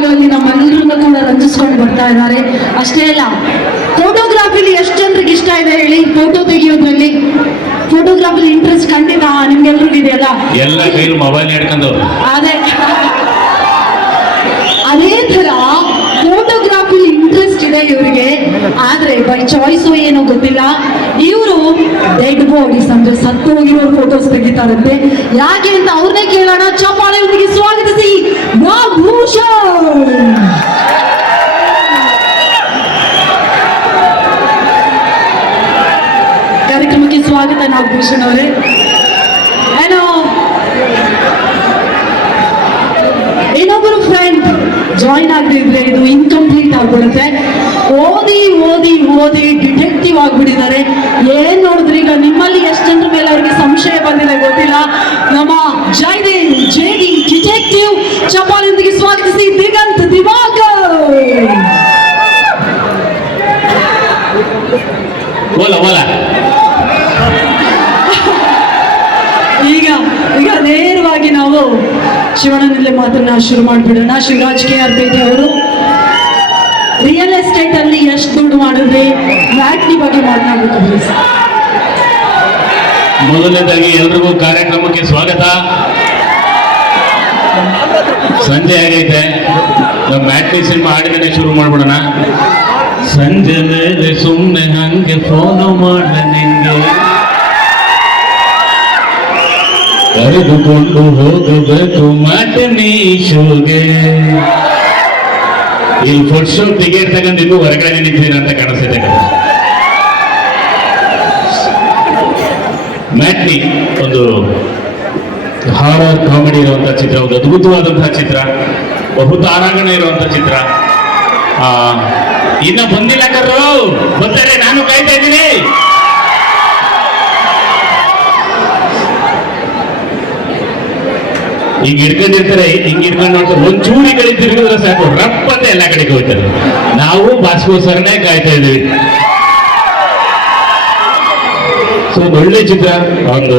ಸಿನಿಮಾಗಳಲ್ಲಿ ನಮ್ಮೆಲ್ಲರನ್ನು ಕೂಡ ರಂಜಿಸ್ಕೊಂಡು ಬರ್ತಾ ಇದ್ದಾರೆ. ಅಷ್ಟೇ ಅಲ್ಲ, ಫೋಟೋಗ್ರಾಫಿಲಿ ಎಷ್ಟು ಜನರಿಗೆ ಇಷ್ಟ ಇದೆ ಹೇಳಿ? ಫೋಟೋ ತೆಗೆಯೋದ್ರಲ್ಲಿ ಫೋಟೋಗ್ರಾಫಿಲಿ ಇಂಟ್ರೆಸ್ಟ್ ಖಂಡಿತ ನಿಮ್ಗೆಲ್ರಿಗೂ ಇದೆಯಲ್ಲ. ಎಲ್ಲ ಕೈಲಿ ಮೊಬೈಲ್ ಹಿಡ್ಕೊಂಡು ಅದೇ ತರ ಫೋಟೋಗ್ರಾಫಿಲಿ ಇಂಟ್ರೆಸ್ಟ್ ಇದೆ ಇವರಿಗೆ. ಆದ್ರೆ ಬೈ ಚಾಯ್ಸು ಏನೋ ಗೊತ್ತಿಲ್ಲ, ಇವರು ಡೆಡ್ ಬಾಡೀಸ್ ಅಂದ್ರೆ ಸತ್ತು ಹೋಗಿರೋ ಫೋಟೋಸ್ ತೆಗಿತಾರಂತೆ. ಯಾಕೆ ಅಂತ ಅವ್ರನ್ನೇ ಕೇಳೋಣ. ಚಪ್ಪಾಳೆಯೊಂದಿಗೆ ಸ್ವಾಗತಿಸಿ ನಾಗಭೂಷಣ್. ಕಾರ್ಯಕ್ರಮಕ್ಕೆ ಸ್ವಾಗತ ನಾಗಭೂಷಣ್ ಅವರೇ. ಇನ್ನೊಬ್ಬರು ಫ್ರೆಂಡ್ ಜಾಯಿನ್ ಆಗದಿದ್ರೆ ಇದು ಇನ್ಕಂಪ್ಲೀಟ್ ಆಗ್ಬಿಡುತ್ತೆ. ಓದಿ ಓದಿ ಓದಿ ಡಿಟೆಕ್ಟಿವ್ ಆಗ್ಬಿಟ್ಟಿದ್ದಾರೆ. ಏನ್ ನೋಡಿದ್ರಿ ಈಗ ನಿಮ್ಮಲ್ಲಿ ಎಷ್ಟು ಜನರ ಮೇಲೆ ಅವ್ರಿಗೆ ಸಂಶಯ ಬಂದಿದೆ ಗೊತ್ತಿಲ್ಲ. ನಮ್ಮ ಜೈದೇವ್ ಜೇಡಿ ಡಿಟೆಕ್ಟಿವ್ ಚಪ್ಪಾಳೆಯೊಂದಿಗೆ ಸ್ವಾಗತಿಸಿ ದಿಗಂತ್ ದಿವಾಕರ್. ಈಗ ನೇರವಾಗಿ ನಾವು ಶಿವಣ್ಣನಲ್ಲೇ ಮಾತನ್ನ ಶುರು ಮಾಡಿಬಿಡೋಣ. ಶಿವರಾಜ್ KR ಪೇಟೆ ಅವರು ರಿಯಲ್ ಎಸ್ಟೇಟ್ ಅಲ್ಲಿ ಎಷ್ಟು ದುಡ್ಡು ಮಾಡಿದ್ರಿ, ವ್ಯಾಟ್ನಿ ಬಗ್ಗೆ ಮಾತನಾಡಬೇಕು ಸರ್. ಮೊದಲನೇದಾಗಿ ಎಲ್ರಿಗೂ ಕಾರ್ಯಕ್ರಮಕ್ಕೆ ಸ್ವಾಗತ. ಸಂಜೆ ಆಗೈತೆ, ನಮ್ಮ ಮ್ಯಾಟ್ನಿ ಸಿನಿಮಾ ಹಾಡಿನೇ ಶುರು ಮಾಡ್ಬಿಡೋಣ. ಸಂಜೆ ಮೇಲೆ ಸುಮ್ಮನೆ ಹಂಗೆ ಫೋನ್ ಮಾಡ ನಿಂಗೆ ಕರೆದುಕೊಂಡು ಹೋಗಬೇಕು ಮ್ಯಾಟ್ನಿ ಶೋಗೆ. ಇಲ್ಲಿ ಫುಡ್ ಶೋ ಟಿಕೆಟ್ ತಗೊಂಡು ಇನ್ನೂ ಹೊರಗಡೆ ನಿಂತೀರ ಅಂತ ಕಾಣಿಸ್ತಿದೆ కదా. ಮ್ಯಾಟ್ನಿ ಒಂದು ಹಾರರ್ ಕಾಮಿಡಿ ಇರುವಂತಹ ಚಿತ್ರ, ಒಂದು ಅದ್ಭುತವಾದಂತಹ ಚಿತ್ರ, ಬಹು ತಾರಾಗಣ ಇರುವಂತಹ ಚಿತ್ರ. ಇನ್ನ ಬಂದಿಲ್ಲ ಕರ್ರು, ಬರ್ತಾರೆ, ನಾನು ಕಾಯ್ತಾ ಇದ್ದೀನಿ. ಈಗ ಹಿಡ್ಕೊಂಡಿರ್ತಾರೆ, ಹಿಂಗ್ ಹಿಡ್ಕೊಂಡು ನೋಡ್ತಾರೆ, ಒಂಚೂರು ಈ ಕಡೆ ತಿರುಗಿದ್ರೆ ಸಾಕು, ರಪ್ ಅಂತ ಎಲ್ಲ ಕಡೆಗೆ ಹೋಗ್ತಾರೆ. ನಾವು ಬಾಸ್ಕೋಸ್ಕರನೇ ಕಾಯ್ತಾ ಇದ್ದೀವಿ. ಸೊ ಒಳ್ಳೆ ಚಿತ್ರ, ಒಂದು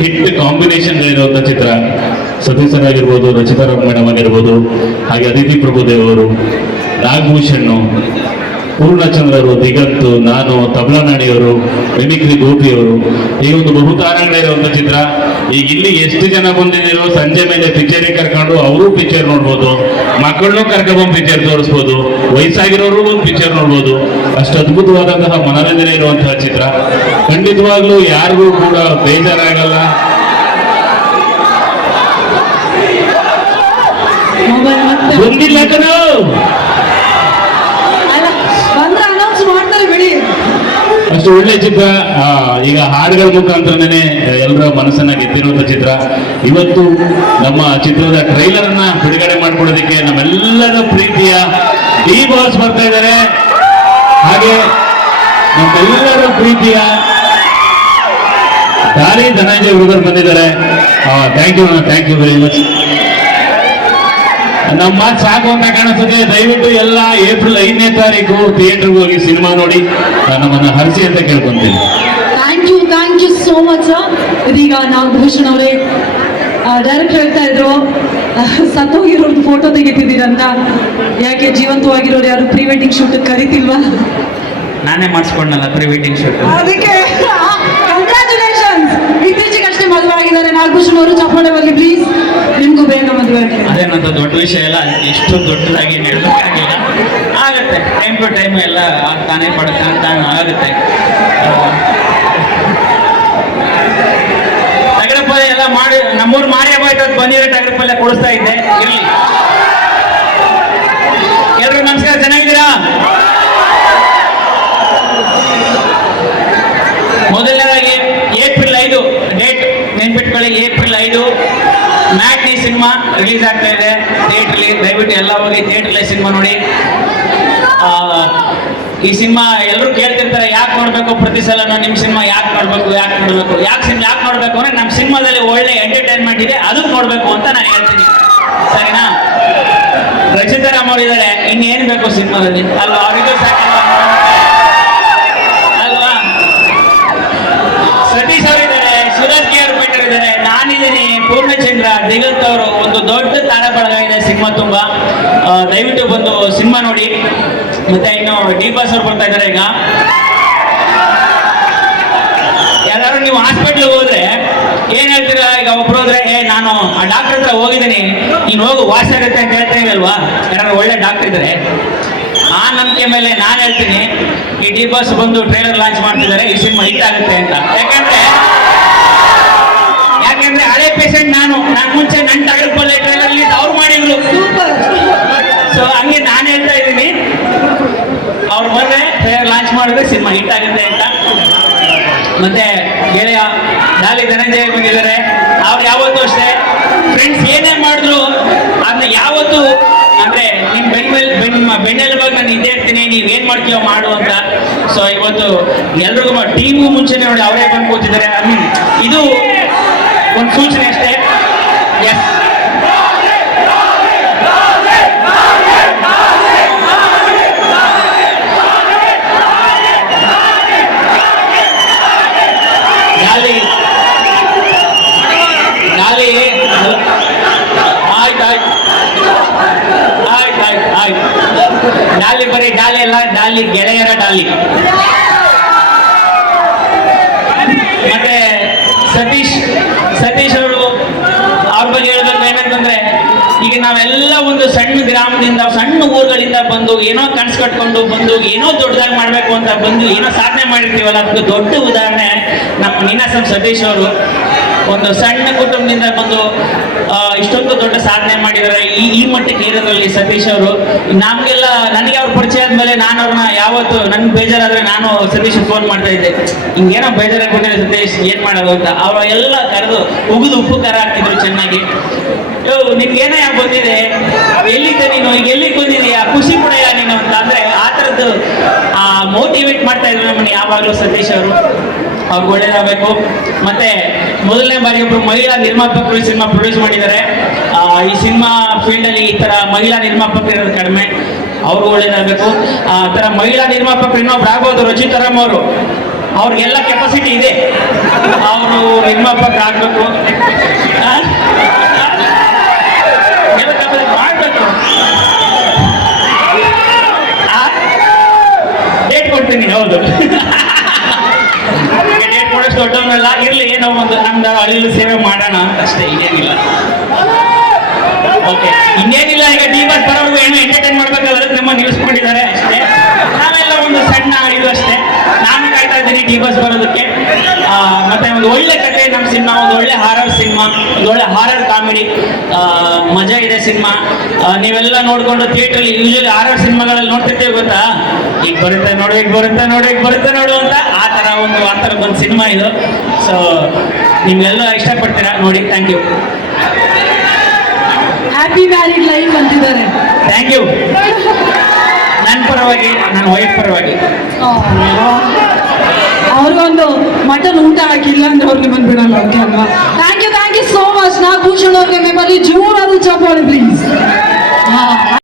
ಹಿಟ್ ಕಾಂಬಿನೇಷನ್ ಇರುವಂತ ಚಿತ್ರ. ಸತೀಶ್ ಸರ್ ಆಗಿರ್ಬೋದು, ರಚಿತಾ ರಾಮ್ ಮೇಡಮ್ ಆಗಿರ್ಬೋದು, ಹಾಗೆ ಅದಿತಿ ಪ್ರಭುದೇವ್ ಅವರು, ನಾಗಭೂಷಣ್, ಪೂರ್ಣಚಂದ್ರರು, ದಿಗಂತ್, ನಾನು, ತಬಲಾನಾಡಿಯವರು, ಮಿಮಿಕ್ರಿ ಗೋಪಿಯವರು, ಈ ಒಂದು ಬಹುತಾರಂಗ ಇರುವಂತ ಚಿತ್ರ. ಈಗ ಇಲ್ಲಿ ಎಷ್ಟು ಜನ ಬಂದಿದ್ದೀರೋ, ಸಂಜೆ ಮೇಲೆ ಪಿಕ್ಚರಿಗೆ ಕರ್ಕೊಂಡು ಅವರು ಪಿಕ್ಚರ್ ನೋಡ್ಬೋದು, ಮಕ್ಕಳನ್ನೂ ಕರ್ಕೊಂಡ್ಬಂದು ಪಿಕ್ಚರ್ ತೋರಿಸ್ಬೋದು, ವಯಸ್ಸಾಗಿರೋರು ಒಂದು ಪಿಕ್ಚರ್ ನೋಡ್ಬೋದು. ಅಷ್ಟು ಅದ್ಭುತವಾದಂತಹ ಮನೋರಂಜನೆ ಇರುವಂತಹ ಚಿತ್ರ. ಖಂಡಿತವಾಗ್ಲೂ ಯಾರಿಗೂ ಕೂಡ ಬೇಜಾರಾಗಲ್ಲ. ಬಂದಿಲ್ಲ ಕಣೋ, ಅಷ್ಟು ಒಳ್ಳೆ ಚಿತ್ರ. ಈಗ ಹಾಡುಗಳ ಮುಖಾಂತರನೇ ಎಲ್ಲರ ಮನಸ್ಸನ್ನ ಗೆದ್ದಿರುವಂತ ಚಿತ್ರ. ಇವತ್ತು ನಮ್ಮ ಚಿತ್ರದ ಟ್ರೈಲರ್ ಅನ್ನ ಬಿಡುಗಡೆ ಮಾಡ್ಕೊಡೋದಕ್ಕೆ ನಮ್ಮೆಲ್ಲರ ಪ್ರೀತಿಯ ಡಿ ಬಾಸ್ ಬರ್ತಾ ಇದ್ದಾರೆ. ಹಾಗೆ ನಮ್ಮೆಲ್ಲರ ಪ್ರೀತಿಯ ದಾರಿ ಧನಂಜಯ ಹುಡುಗರು ಬಂದಿದ್ದಾರೆ. Thank you very much. ನಮ್ಮ ಮಾತು ಸಾಕು ಅಂತ ಕಾಣಿಸ್ತದೆ. ದಯವಿಟ್ಟು ಎಲ್ಲ ಏಪ್ರಿಲ್ 5ನೇ ತಾರೀಕು ಥಿಯೇಟರ್ಗೆ ಹೋಗಿ ಸಿನಿಮಾ ನೋಡಿ ನಮ್ಮನ್ನ ಹರಿಸಿ ಅಂತ ಕೇಳ್ಕೊಂತೀನಿ. Thank you so much sir. ಇದೀಗ ನಾಗಭೂಷಣ್ ಅವರೇ, ಡೈರೆಕ್ಟರ್ ಹೇಳ್ತಾ ಇದ್ರು ಸತ್ತೋಗಿರೋದು ಫೋಟೋ ತೆಗಿತಿದ್ದೀರಂತ. ಯಾಕೆ ಜೀವಂತವಾಗಿರೋರು ಯಾರು ಪ್ರೀ ವೆಡ್ಡಿಂಗ್ ಶೂಟ್ ಕರಿತಿಲ್ವಾ? ನಾನೇ ಮಾಡಿಸ್ಕೊಂಡಲ್ಲ ಪ್ರೀ ವೆಡ್ಡಿಂಗ್ ಶೂಟ್. ಅದಕ್ಕೆ ಕಂಗ್ರ್ಯಾಚುಲೇಷನ್ಸ್. ಇತ್ತೀಚೆಗಷ್ಟೇ ಮದುವೆ ಆಗಿದ್ದಾರೆ ನಾಗಭೂಷಣ್ ಅವರು. ಚಪ್ಪಾಳೆ ಬರಲಿ ಪ್ಲೀಸ್. ನಿಮ್ಗೂ ಬೇಗ ಮದುವೆ ಆಗಿದೆ. ಅದೇನಂತ ದೊಡ್ಡ ವಿಷಯ ಎಲ್ಲ, ಎಷ್ಟು ದೊಡ್ಡದಾಗಿ ಹೇಳಬೇಕಾಗಿಲ್ಲ. ಆಗುತ್ತೆ, ಟೈಮ್ ಟು ಟೈಮ್ ಎಲ್ಲ ತಾನೇ ತಾನು ಆಗುತ್ತೆ. ಟಗರಪಲ್ಲೆ ಎಲ್ಲ ಮಾಡಿ, ನಮ್ಮೂರು ಮಾರಿ ಹಬ್ಬ ಆಯ್ತು, ಬಂದಿರೋ ಟಗರಪಲ್ಲೆ ಕೊಡಿಸ್ತಾ ಇದ್ದೆ. ಇರಲಿ, ಎಲ್ರು ನಮಸ್ಕಾರ, ಚೆನ್ನಾಗಿದ್ದೀರಾ? ಮೊದಲನೇದಾಗಿ ಏಪ್ರಿಲ್ 5 ಡೇಟ್ ನೆನ್ಪಿಟ್ಕೊಳ್ಳಿ. ಏಪ್ರಿಲ್ 5 ಮ್ಯಾಟ್ನಿ ಸಿನಿಮಾ ರಿಲೀಸ್ ಆಗ್ತಾ ಇದೆ ಥಿಯೇಟ್ರಲ್ಲಿ. ದಯವಿಟ್ಟು ಎಲ್ಲ ಹೋಗಿ ಥಿಯೇಟ್ರಲ್ಲೇ ಸಿನಿಮಾ ನೋಡಿ. ಈ ಸಿನಿಮಾ ಎಲ್ಲರೂ ಕೇಳ್ತಿರ್ತಾರೆ, ಯಾಕೆ ನೋಡ್ಬೇಕು ಪ್ರತಿ ಸಲ ನಿಮ್ಮ ಸಿನಿಮಾ ಯಾಕೆ ನೋಡ್ಬೇಕು ಯಾಕೆ ನೋಡ್ಬೇಕು ಅಂದ್ರೆ ನಮ್ಮ ಸಿನಿಮಾದಲ್ಲಿ ಒಳ್ಳೆ ಎಂಟರ್ಟೈನ್ಮೆಂಟ್ ಇದೆ, ಅದಕ್ಕೆ ನೋಡ್ಬೇಕು ಅಂತ ನಾನು ಹೇಳ್ತೀನಿ. ಸರಿನಾ? ರಚಿತಾ ರಾಮ್ ಅವರು ಇದ್ದಾರೆ, ಇನ್ನೇನು ಬೇಕು ಸಿನಿಮಾದಲ್ಲಿ ಅಲ್ವಾ? ಅವರಿಗೂ ಸಾಕಲ್ವಾ? ಸತೀಶ್ ಅವರಿದ್ದಾರೆ, ಶಿವರಾಜ್ KR ಪೇಟೆ ಇದ್ದಾರೆ, ನಾನಿದ್ದೀನಿ, ಪೂರ್ಣಚಂದ್ರ, ದಿಗಂತ್ ಅವರು. ಒಂದು ದೊಡ್ಡ ತಾರಾ ಬಳಗ ಇದೆ ಸಿನಿಮಾ ತುಂಬ. ದಯವಿಟ್ಟು ಬಂದು ಸಿನಿಮಾ ನೋಡಿ. ಮತ್ತೆ ಇನ್ನು ಡಿ ಬಾಸ್ ಅವ್ರು ಬರ್ತಾ ಇದ್ದಾರೆ ಈಗ. ಯಾರು ನೀವು ಹಾಸ್ಪಿಟ್ಲಿಗೆ ಹೋದ್ರೆ ಏನ್ ಹೇಳ್ತೀರಾ? ಈಗ ಒಬ್ರು ಹೋದ್ರೆ ನಾನು ಆ ಡಾಕ್ಟರ್ ಹತ್ರ ಹೋಗಿದ್ದೀನಿ, ನೀನು ಹೋಗು ವಾಸಿ ಆಗುತ್ತೆ ಅಂತ ಹೇಳ್ತಾ ಇಲ್ವಾ? ಯಾರು ಒಳ್ಳೆ ಡಾಕ್ಟರ್ ಇದ್ರೆ ಆ ನಂಬಿಕೆ ಮೇಲೆ ನಾನು ಹೇಳ್ತೀನಿ, ಈ ಡಿ ಬಾಸ್ ಬಂದು ಟ್ರೈಲರ್ ಲಾಂಚ್ ಮಾಡ್ತಿದ್ದಾರೆ, ಈ ಸಿನಿಮಾ ಹಿಟ್ ಆಗುತ್ತೆ ಅಂತ. ಯಾಕಂದ್ರೆ ಹಳೆ ಪೇಷಂಟ್ ನಾನು ಮುಂಚೆ ನನ್ನ ತಗಲ್ಪಲ್ಲೆ ಟ್ರೈಲರ್ ರಿಲೀಸ್ ಅವ್ರು ಮಾಡಿದ್ರು. ಸೊ ಹಂಗೆ ನಾನು ಹೇಳ್ತಾ ಇದ್ದೀನಿ, ಅವ್ರು ಬಂದ್ರೆ ಟ್ರೈಲರ್ ಲಾಂಚ್ ಮಾಡಿದ್ರೆ ಸಿನಿಮಾ ಹಿಟ್ ಆಗುತ್ತೆ ಅಂತ. ಮತ್ತೆ ಗೆಳೆಯ ಡಾಲಿ ಧನಂಜಯ ಬಂದಿದ್ದಾರೆ. ಅವ್ರು ಯಾವತ್ತೂ ಅಷ್ಟೇ ಫ್ರೆಂಡ್ಸ್ ಏನೇ ಮಾಡಿದ್ರು ಅದನ್ನ ಯಾವತ್ತು ಅಂದ್ರೆ ನಿಮ್ಮ ಬೆನ್ನೆಲುಬಾಗಿ ನಾನು ಇದ್ದೇ ಇರ್ತೀನಿ, ನೀವ್ ಏನ್ ಮಾಡ್ತೀವೋ ಮಾಡು ಅಂತ. ಸೊ ಇವತ್ತು ಎಲ್ರಿಗೂ ಟೀಮ್ಗೂ ಮುಂಚೆನೆ ನೋಡಿ ಅವರೇ ಬಂದು ಕೂತಿದ್ದಾರೆ. ಇದು ಒಂದು ಸೂಚನೆ ಅಷ್ಟೇ. ಎಸ್, ಡಾಲಿ ಬರೀ ಡಾಲಿ ಅಲ್ಲ, ಡಾಲಿ ಗೆಳೆಯರ ಡಾಲಿ. ಮತ್ತೆ ಸತೀಶ್ ಅವರು ಅವ್ರ ಬಗ್ಗೆ ಹೇಳ್ಬೇಕು ಏನಂತಂದ್ರೆ, ಈಗ ನಾವೆಲ್ಲ ಒಂದು ಸಣ್ಣ ಗ್ರಾಮದಿಂದ ಸಣ್ಣ ಊರುಗಳಿಂದ ಬಂದು ಏನೋ ಕನ್ಸು ಕಟ್ಕೊಂಡು ಬಂದು ಏನೋ ದೊಡ್ಡದಾಗಿ ಮಾಡ್ಬೇಕು ಅಂತ ಬಂದು ಏನೋ ಸಾಧನೆ ಮಾಡಿರ್ತೀವಲ್ಲ, ಅದಕ್ಕೆ ದೊಡ್ಡ ಉದಾಹರಣೆ ನಮ್ಮ ನೀನಾಸಂ ಸತೀಶ್ ಅವರು. ಒಂದು ಸಣ್ಣ ಕುಟುಂಬದಿಂದ ಬಂದು ಇಷ್ಟೊಂದು ದೊಡ್ಡ ಸಾಧನೆ ಮಾಡಿದ್ದಾರೆ. ಈ ಮಟ್ಟಿಗೆ ಇರೋದ್ರಲ್ಲಿ ಸತೀಶ್ ಅವರು ನಮ್ಗೆಲ್ಲ, ನನಗೆ ಅವ್ರ ಪರಿಚಯ ಆದ್ಮೇಲೆ ನಾನು ಅವ್ರನ್ನ ಯಾವತ್ತು ನನ್ಗೆ ಬೇಜಾರಾದ್ರೆ ನಾನು ಸತೀಶ್ ಫೋನ್ ಮಾಡ್ತಾ ಇದ್ದೆ, ಹಿಂಗೇನೋ ಬೇಜಾರಾಗ್ಬಿಟ್ಟಿದೆ ಸತೀಶ್, ಏನ್ ಮಾಡೋದು ಅಂತ. ಅವ್ರ ಎಲ್ಲ ಕರೆದು ಉಗಿದು ಉಪ್ಪು ಖಾರ ಹಾಕ್ತಿದ್ರು ಚೆನ್ನಾಗಿ. ನಿನ್ಗೇನೋ ಯಾವ ಬಂದಿದೆ, ಎಲ್ಲಿದ್ದೆ ನೀನು, ಈಗ ಎಲ್ಲಿಗೆ ಬಂದಿದೆಯಾ, ಖುಷಿ ಪಡೆಯ ನೀನು ಅಂತ. ಅಂದ್ರೆ ಆ ಥರದ್ದು ಮೋಟಿವೇಟ್ ಮಾಡ್ತಾ ಇದ್ರು ನಮ್ಮನ್ನು ಯಾವಾಗಲೂ ಸತೀಶ್ ಅವರು. ಅವ್ರಿಗೆ ಒಳ್ಳೇದಾಗಬೇಕು. ಮತ್ತೆ ಮೊದಲನೇ ಬಾರಿ ಒಬ್ರು ಮಹಿಳಾ ನಿರ್ಮಾಪಕರು ಸಿನಿಮಾ ಪ್ರೊಡ್ಯೂಸ್ ಮಾಡಿದ್ದಾರೆ. ಈ ಸಿನಿಮಾ ಫೀಲ್ಡ್ ಅಲ್ಲಿ ಈ ತರ ಮಹಿಳಾ ನಿರ್ಮಾಪಕರು ಇರೋದು ಕಡಿಮೆ, ಅವ್ರಿಗೂ ಒಳ್ಳೇದಾಗಬೇಕು. ಆ ತರ ಮಹಿಳಾ ನಿರ್ಮಾಪಕರು ಇನ್ನೊಬ್ರು ಆಗ್ಬೋದು, ರಚಿತಾರಾಮ್ ಅವರು. ಅವ್ರಿಗೆಲ್ಲ ಕೆಪಾಸಿಟಿ ಇದೆ, ಅವರು ನಿರ್ಮಾಪಕರು ಆಗ್ಬೇಕು, ಮಾಡ್ಬೇಕು. ಡೇಟ್ ಕೊಡ್ತೀನಿ, ಹೌದು. ಡೇಟ್ ಕೊಡೋಷ್ಟು ದೊಡ್ಡವನ್ನೆಲ್ಲ ಇರ್ಲಿ, ಏನೋ ಒಂದು ನಮ್ದು ಅಲ್ಲಿ ಸೇವೆ ಮಾಡೋಣ ಅಂತ ಅಷ್ಟೇ, ಇನ್ನೇನಿಲ್ಲ. ಓಕೆ, ಇನ್ನೇನಿಲ್ಲ. ಈಗ ಡಿ ಬಾಸ್ ಬರೋರ್ಗು ಏನೋ ಎಂಟರ್ಟೈನ್ ಮಾಡ್ಬೇಕಲ್ಲ, ಅದಕ್ಕೆ ನಮ್ಮ ನಿಲ್ಲಿಸ್ಕೊಂಡಿದ್ದಾರೆ ಅಷ್ಟೇ. ನಾವೆಲ್ಲ ಒಂದು ಸಣ್ಣ ಇದು ಅಷ್ಟೇ. ನಾನು ಕಾಯ್ತಾ ಇದ್ದೀನಿ ಡಿ ಬಾಸ್ ಬರೋದಕ್ಕೆ. ಮತ್ತೆ ಒಂದು ಒಳ್ಳೆ ಕಥೆ ನಮ್ಮ ಸಿನಿಮಾ, ಒಂದು ಒಳ್ಳೆ ಹಾರರ್ ಸಿನಿಮಾ, ಒಂದು ಒಳ್ಳೆ ಹಾರರ್ ಕಾಮಿಡಿ, ಮಜಾ ಇದೆ ಸಿನಿಮಾ. ನೀವೆಲ್ಲ ನೋಡ್ಕೊಂಡು ಥಿಯೇಟ್ರಲ್ಲಿ ಯೂಶಲಿ ಹಾರರ್ ಸಿನಿಮಾಗಳಲ್ಲಿ ನೋಡ್ತಿರ್ತೇವೆ ಗೊತ್ತಾ, ಈಗ ಬರುತ್ತೆ ನೋಡು, ಈಗ ಬರುತ್ತೆ ನೋಡು, ಈಗ ಬರುತ್ತೆ ನೋಡು ಅಂತ. ಆ ಥರದ್ದು ಒಂದು ಸಿನಿಮಾ ಇದು. ಸೊ ನಿಮ್ಗೆಲ್ಲ ಇಷ್ಟಪಡ್ತೀರಾ ನೋಡಿ. Thank you. Happy married life ಅಂತಿದ್ದಾರೆ. Thank you. ನನ್ನ ಪರವಾಗಿ, ನನ್ನ ವೈಫ್ ಪರವಾಗಿ. ಅವ್ರಿಗೊಂದು ಮಟನ್ ಊಟ ಹಾಕಿಲ್ಲ ಅಂದ್ರೆ ಅವ್ರಿಗೆ ಬಂದ್ಬಿಡಲ್ಲ. ಓಕೆ ಅಲ್ವಾ? Thank you so much. Nagabhushan ಅವ್ರಿಗೆ ಮೆಮೊರಿ ಜೋರಾದ ಚಪ್ಪಾಳೆ ಪ್ಲೀಸ್.